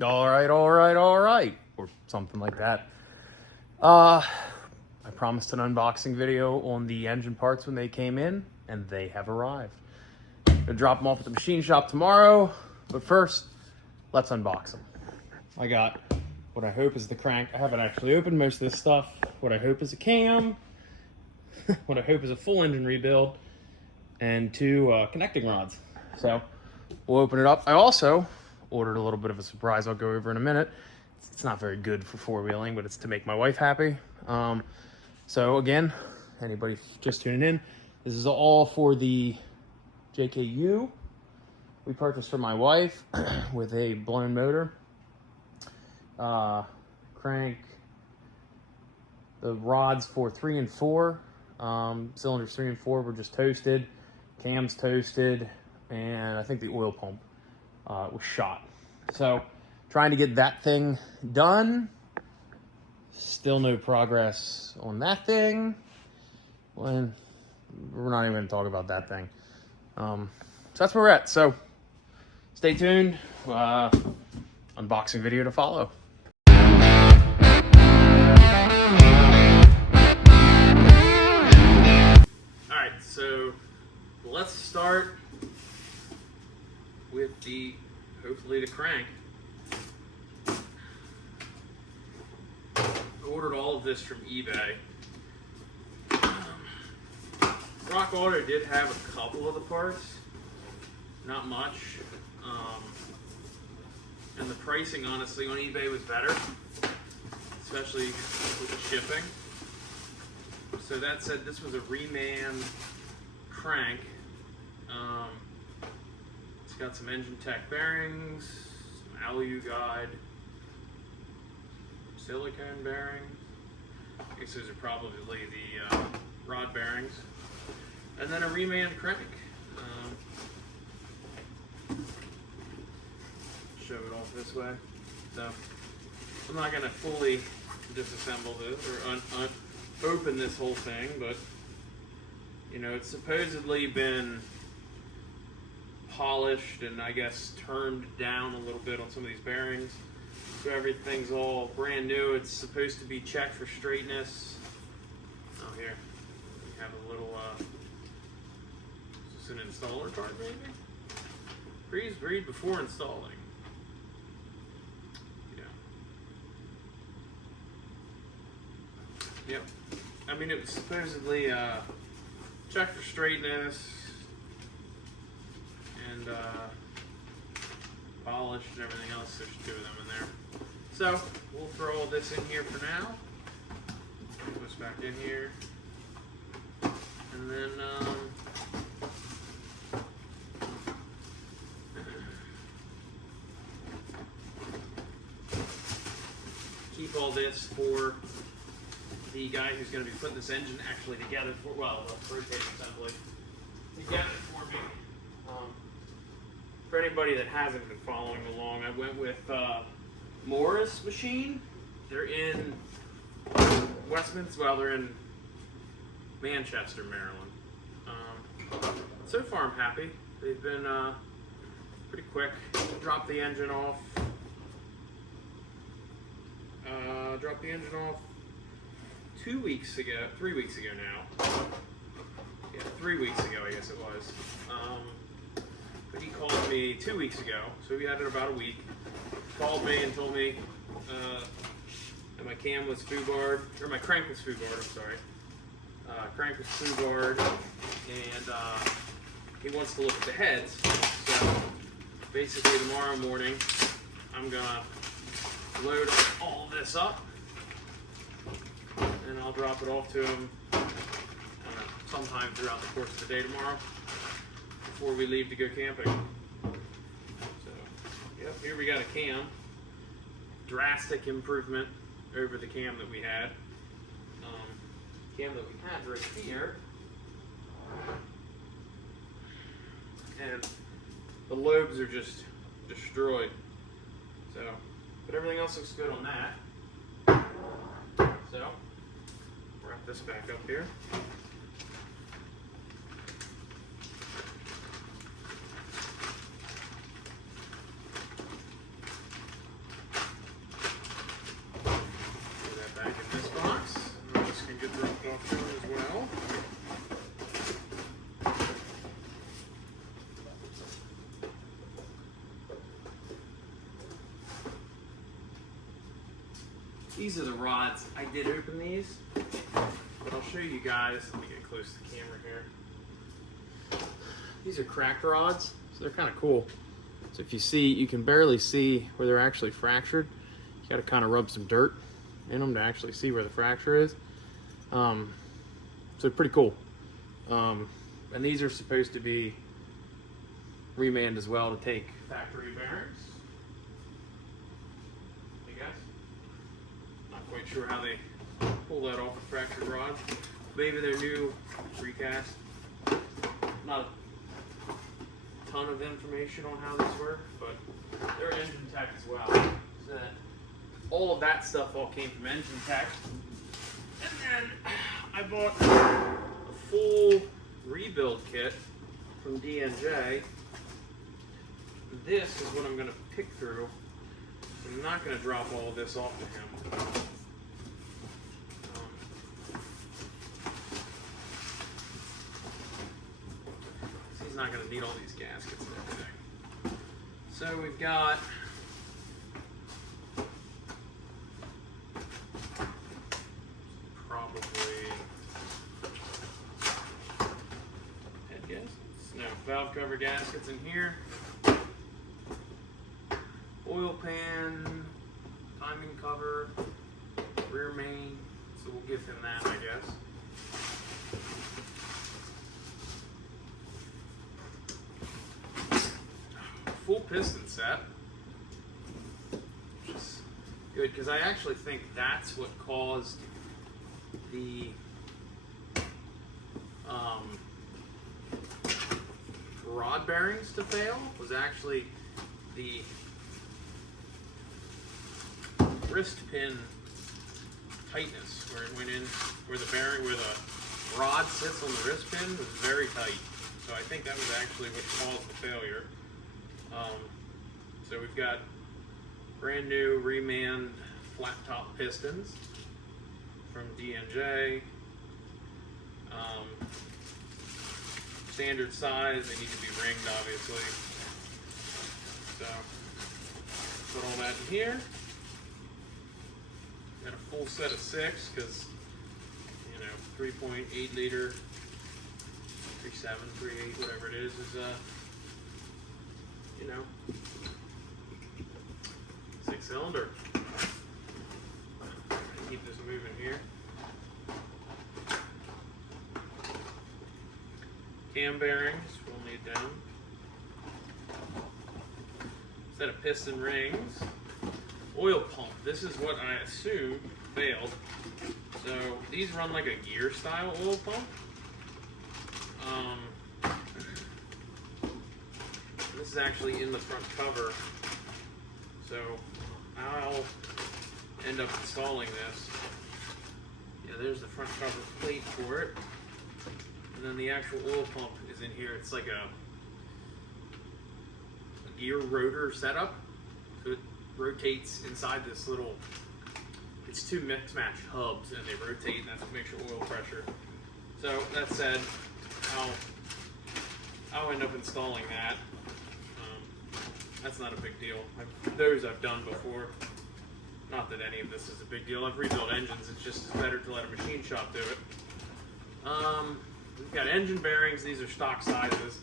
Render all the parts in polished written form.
All right, or something like that. I promised an unboxing video on the engine parts when they came in, and they have arrived. Gonna drop them off at the machine shop tomorrow, but first, let's unbox them. I got what I hope is the crank. I haven't actually opened most of this stuff. What I hope is a cam, what I hope is a full engine rebuild, and two connecting rods. So we'll open it up. I also ordered a little bit of a surprise I'll go over in a minute. It's not very good for four-wheeling, but it's to make my wife happy. So again, anybody just tuning in, this is all for the JKU we purchased for my wife with a blown motor. Crank, the rods for 3 and 4, cylinders 3 and 4 were just toasted, cams toasted, and I think the oil pump was shot. So trying to get that thing done. Still no progress on that thing. When we're not even going to talk about that thing. So that's where we're at. So stay tuned. Unboxing video to follow. Alright, so let's start with hopefully the crank. I ordered all of this from eBay. Rock Auto did have a couple of the parts, not much, and the pricing honestly on eBay was better, especially with the shipping. So that said, this was a reman crank. It's got some engine tech bearings, some Alu guide, silicone bearings. I guess those are probably the rod bearings. And then a reman crank. Show it off this way. So I'm not going to fully disassemble this or open this whole thing, but you know, it's supposedly been polished and I guess turned down a little bit on some of these bearings. So everything's all brand new. It's supposed to be checked for straightness. Oh, here we have a little, is this an installer card maybe? Please read before installing. Yeah. Yep. I mean, it was supposedly checked for straightness and polished and everything else. There's two of them in there. So we'll throw all this in here for now. Put this back in here, and then keep all this for the guy who's going to be putting this engine actually together for, well, the rotating assembly together for me. For anybody that hasn't been following along, I went with Morris Machine. They're in Westminster, well, they're in Manchester, Maryland. So far I'm happy. They've been pretty quick. Dropped the engine off. Dropped the engine off 3 weeks ago now. Yeah, 3 weeks ago I guess it was. But he called me 2 weeks ago, so we had it about a week. Called me and told me that my cam was foobarred, or my crank was foobarred, I'm sorry. Crank was foobarred, and he wants to look at the heads. So basically tomorrow morning, I'm gonna load all this up, and I'll drop it off to him sometime throughout the course of the day tomorrow, before we leave to go camping. So, yep, here we got a cam. Drastic improvement over the cam that we had. Cam that we had right here. And the lobes are just destroyed. So, but everything else looks good on that. So, wrap this back up here. these are the rods. I did open these, but I'll show you guys. Let me get close to the camera here. These are cracked rods, so they're kind of cool. So if you see, you can barely see where they're actually fractured. You got to kind of rub some dirt in them to actually see where the fracture is. So pretty cool. And these are supposed to be remanned as well to take factory bearings, I guess. Not quite sure how they pull that off a fractured rod. Maybe they're new recast. Not a ton of information on how these work, but they're engine tech as well. So that all of that stuff all came from Engine Tech. And then I bought a full rebuild kit from D&J. This is what I'm going to pick through. I'm not going to drop all of this off to him. He's not going to need all these gaskets and everything. So we've got valve cover gaskets in here, oil pan, timing cover, rear main, so we'll give him that, I guess. Full piston set, which is good because I actually think that's what caused the rod bearings to fail, was actually the wrist pin tightness, where it went in, where the bearing, where the rod sits on the wrist pin was very tight. So I think that was actually what caused the failure. So we've got brand new remanned flat top pistons from D&J. Standard size, they need to be ringed obviously. So put all that in here. Got a full set of 6 because, you know, 3.8 liter, 3.7, 3.8, whatever it is, you know, 6-cylinder. Keep this moving here. Cam bearings, we'll need them. Set of piston rings. Oil pump, this is what I assume failed. So these run like a gear style oil pump. This is actually in the front cover. So I'll end up installing this. Yeah, there's the front cover plate for it. And then the actual oil pump is in here. It's like a gear rotor setup. So it rotates inside this little, it's 2 mix-match hubs and they rotate, and that's what makes your oil pressure. So that said, I'll end up installing that. That's not a big deal. Those I've done before. Not that any of this is a big deal. I've rebuilt engines. It's just better to let a machine shop do it. We've got engine bearings. These are stock sizes.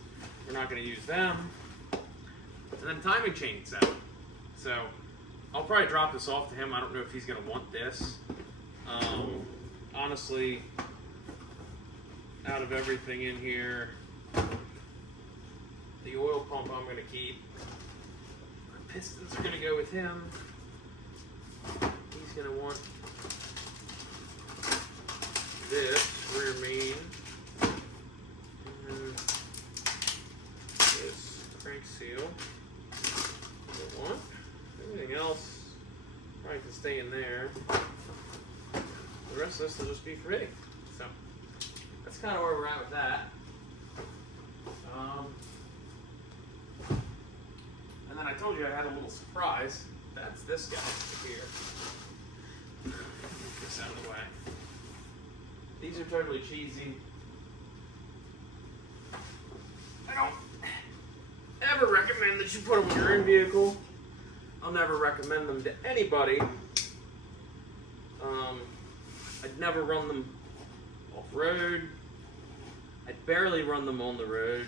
We're not going to use them. And then timing chain set. So I'll probably drop this off to him. I don't know if he's going to want this. Honestly, out of everything in here, the oil pump I'm going to keep. My pistons are going to go with him. He's going to want this rear main. And this crank seal. We'll want. Everything else probably can stay in there. The rest of this will just be free. So that's kind of where we're at with that. And then I told you I had a little surprise. That's this guy here. Get this out of the way. These are totally cheesy. I don't ever recommend that you put them in your own vehicle. I'll never recommend them to anybody. I'd never run them off-road. I'd barely run them on the road.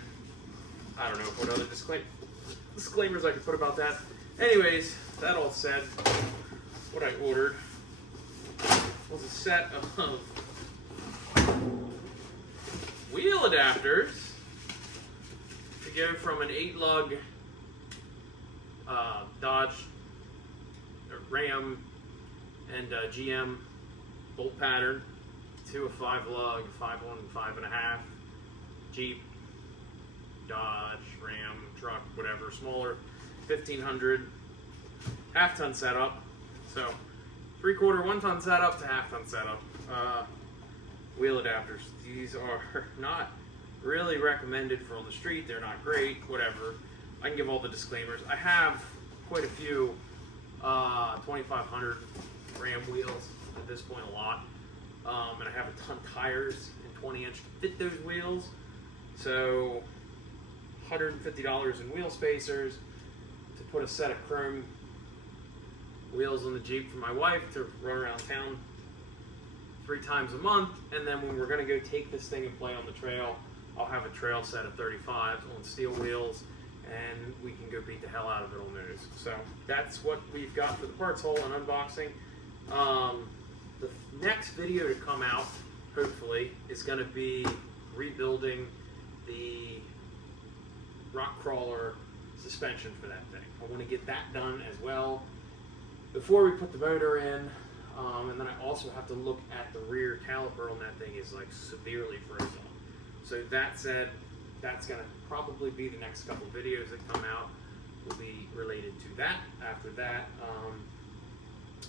I don't know what other disclaimers I could put about that. Anyways, that all said, what I ordered was a set of wheel adapters to go from an 8-lug Dodge, Ram, and GM bolt pattern to a 5-lug, 5.1, 5.5 Jeep, Dodge, Ram, truck, whatever, smaller 1500 half-ton setup. So 3/4 1-ton setup to half-ton setup. Wheel adapters. These are not really recommended for on the street. They're not great, whatever. I can give all the disclaimers. I have quite a few 2500 Ram wheels at this point, a lot. And I have a ton of tires and 20-inch to fit those wheels. So $150 in wheel spacers to put a set of chrome wheels on the Jeep for my wife to run around town 3 times a month. And then when we're going to go take this thing and play on the trail, I'll have a trail set of 35s on steel wheels, and we can go beat the hell out of it on those. So that's what we've got for the parts haul and unboxing. The next video to come out, hopefully, is going to be rebuilding the rock crawler suspension for that thing. I want to get that done as well before we put the motor in. And then I also have to look at the rear caliper on that thing is like severely frozen. So that said, that's going to probably be the next couple videos that come out will be related to that. After that,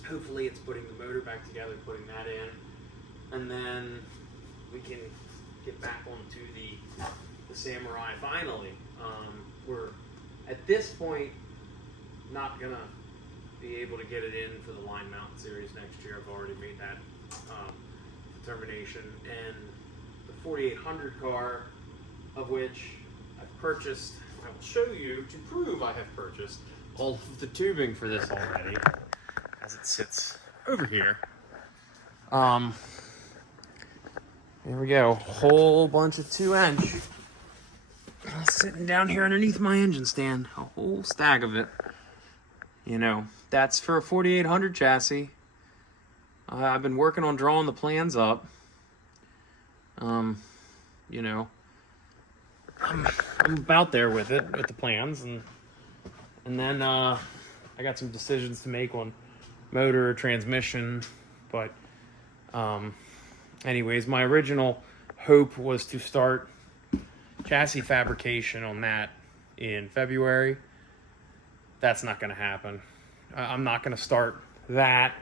hopefully it's putting the motor back together, putting that in, and then we can get back onto the Samurai finally. We're at this point not gonna be able to get it in for the Line Mountain Series next year. I've already made that determination. And the 4800 car, of which I've purchased, I will show you to prove I have purchased all of the tubing for this already, as it sits over here. There we go, whole bunch of 2-inch sitting down here underneath my engine stand, a whole stack of it. You know, that's for a 4800 chassis. I've been working on drawing the plans up. You know, I'm about there with it, with the plans, and then I got some decisions to make on motor, transmission, but anyways, my original hope was to start chassis fabrication on that in February. That's not going to happen. I'm not going to start that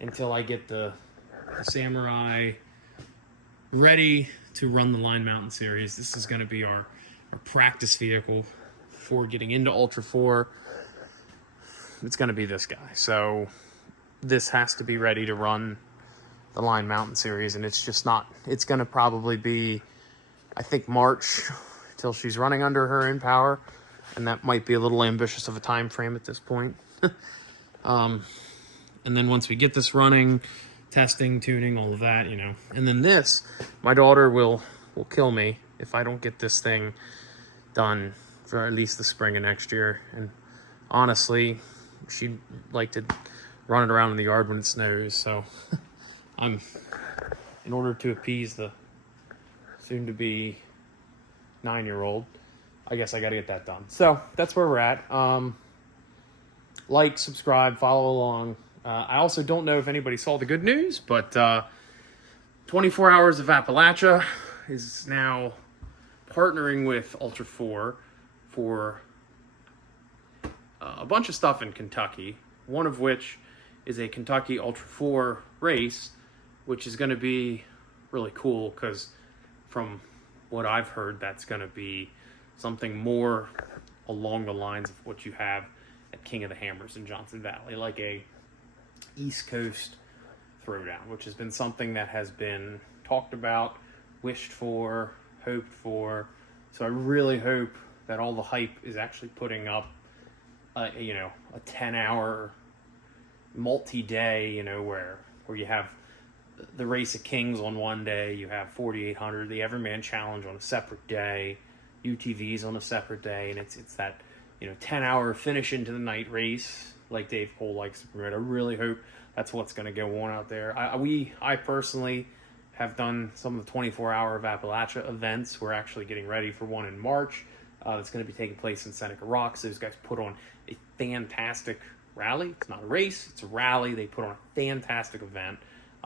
until I get the Samurai ready to run the Line Mountain Series. This is going to be our practice vehicle for getting into Ultra 4. It's going to be this guy. So this has to be ready to run the Line Mountain Series, and it's just not. It's going to probably be, I think, March till she's running under her in power, and that might be a little ambitious of a time frame at this point. And then once we get this running, testing, tuning, all of that, you know, and then this, my daughter will kill me if I don't get this thing done for at least the spring of next year. And honestly, she'd like to run it around in the yard when it snows. So I'm, in order to appease the soon-to-be 9-year-old, I guess I got to get that done. So that's where we're at. Like, subscribe, follow along. I also don't know if anybody saw the good news, but 24 Hours of Appalachia is now partnering with Ultra 4 for a bunch of stuff in Kentucky, one of which is a Kentucky Ultra 4 race, which is going to be really cool because from what I've heard, that's going to be something more along the lines of what you have at King of the Hammers in Johnson Valley, like a East Coast throwdown, which has been something that has been talked about, wished for, hoped for. So I really hope that all the hype is actually putting up, you know, a 10-hour multi-day, you know, where where you have the Race of Kings on one day, you have 4,800, the Everyman Challenge on a separate day, UTVs on a separate day, and it's that 10-hour finish into the night race like Dave Cole likes to promote. I really hope that's what's going to go on out there. I personally have done some of the 24-hour of Appalachia events. We're actually getting ready for one in March that's going to be taking place in Seneca Rocks. Those guys put on a fantastic rally. It's not a race, it's a rally. They put on a fantastic event.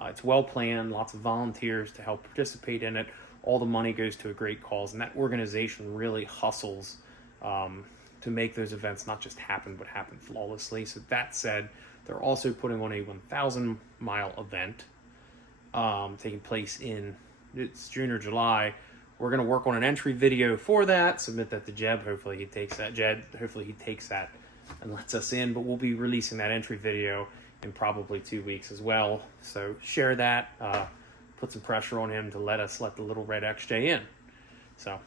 It's well planned, lots of volunteers to help participate in it. All the money goes to a great cause, and that organization really hustles to make those events not just happen, but happen flawlessly. So that said, they're also putting on a 1,000-mile event taking place in June or July. We're going to work on an entry video for that, submit that to Jeb. Hopefully he takes that and lets us in, but we'll be releasing that entry video in probably 2 weeks as well. So share that, put some pressure on him to let the little red XJ in. So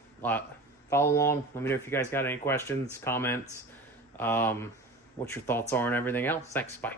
follow along. Let me know if you guys got any questions, comments, what your thoughts are, and everything else. Thanks. Bye.